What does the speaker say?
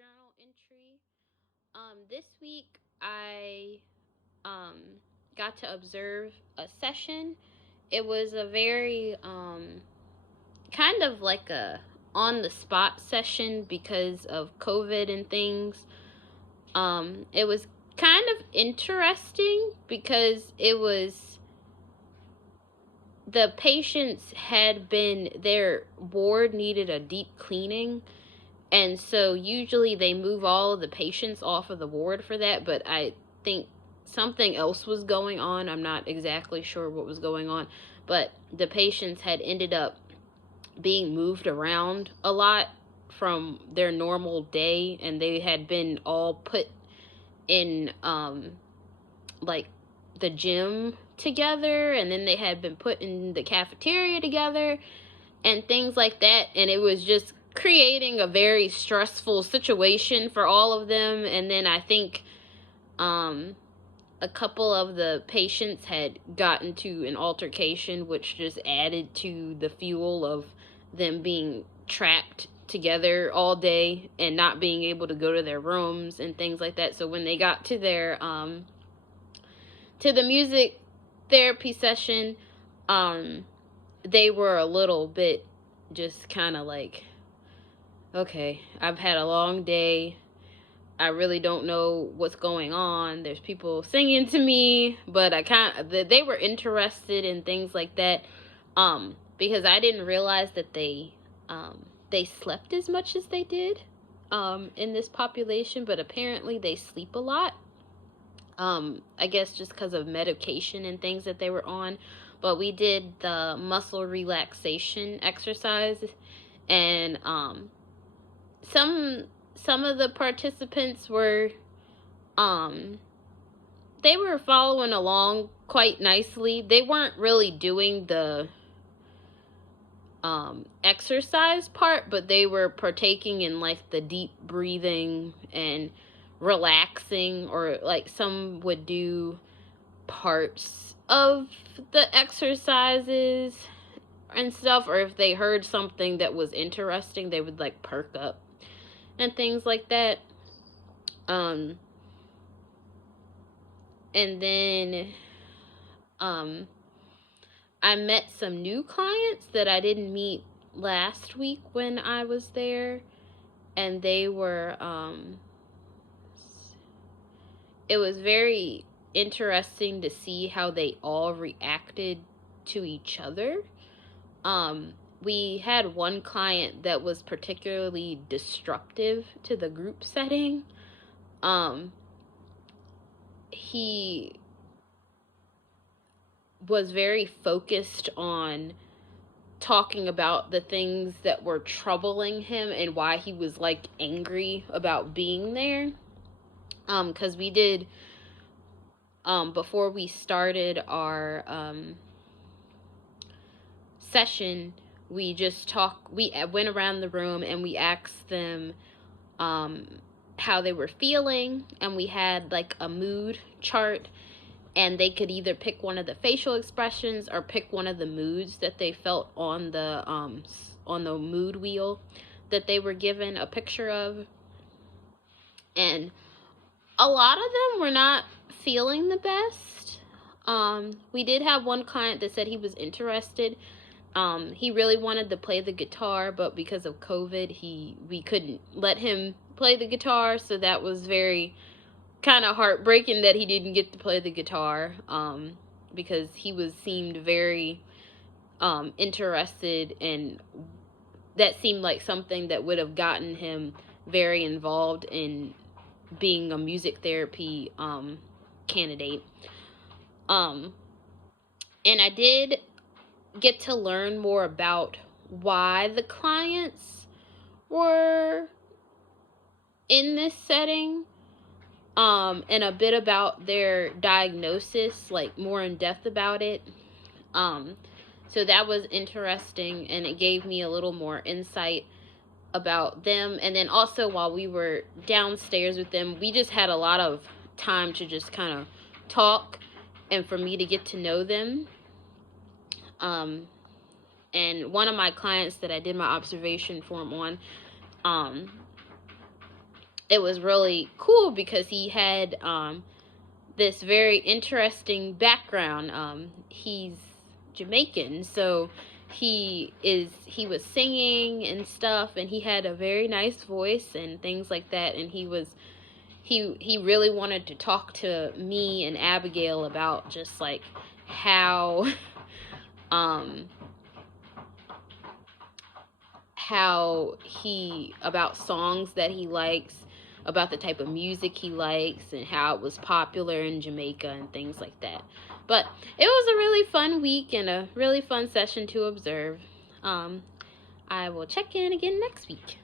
journal entry. This week I um, got to observe a session. It was a very kind of like a on the spot session because of COVID and things. It was kind of interesting because it was the patients had been their ward needed a deep cleaning, and so usually they move all of the patients off of the ward for that, but I think something else was going on. I'm not exactly sure what was going on, but the patients had ended up being moved around a lot from their normal day, and they had been all put in like the gym together, and then they had been put in the cafeteria together and things like that, and it was just creating a very stressful situation for all of them. And then I think a couple of the patients had gotten to an altercation, which just added to the fuel of them being trapped together all day and not being able to go to their rooms and things like that. So when they got to their to the music therapy session, they were a little bit just kind of like, okay, I've had a long day. I really don't know what's going on. There's people singing to me, but they were interested in things like that, because I didn't realize that they slept as much as they did in this population, but apparently they sleep a lot. I guess just because of medication and things that they were on. But we did the muscle relaxation exercise, and some some of the participants were um they were following along quite nicely. They weren't really doing the exercise part, but they were partaking in like the deep breathing and relaxing, or like some would do parts of the exercises and stuff, or if they heard something that was interesting, they would like perk up and things like that. um and then um I met some new clients that I didn't meet last week when I was there, and they were it was very interesting to see how they all reacted to each other. We had one client that was particularly disruptive to the group setting. Um, he was very focused on talking about the things that were troubling him and why he was like angry about being there. Because we did, before we started our session, we went around the room and we asked them um how they were feeling, and we had like a mood chart, and they could either pick one of the facial expressions or pick one of the moods that they felt on the mood wheel that they were given a picture of. And a lot of them were not feeling the best. We did have one client that said he was interested. He really wanted to play the guitar, but because of COVID, we couldn't let him play the guitar, so that was very kind of heartbreaking that he didn't get to play the guitar, because he seemed very interested, and that seemed like something that would have gotten him very involved in being a music therapy candidate. Um, and I did get to learn more about why the clients were in this setting, and a bit about their diagnosis, like more in depth about it. So that was interesting, and it gave me a little more insight about them. And then also, while we were downstairs with them, we just had a lot of time to just kind of talk and for me to get to know them. And one of my clients that I did my observation form on, it was really cool because he had this very interesting background. He's Jamaican, so he was singing and stuff, and he had a very nice voice and things like that, and he really wanted to talk to me and Abigail about just like how about songs that he likes, about the type of music he likes, and how it was popular in Jamaica and things like that. But it was a really fun week and a really fun session to observe. I will check in again next week.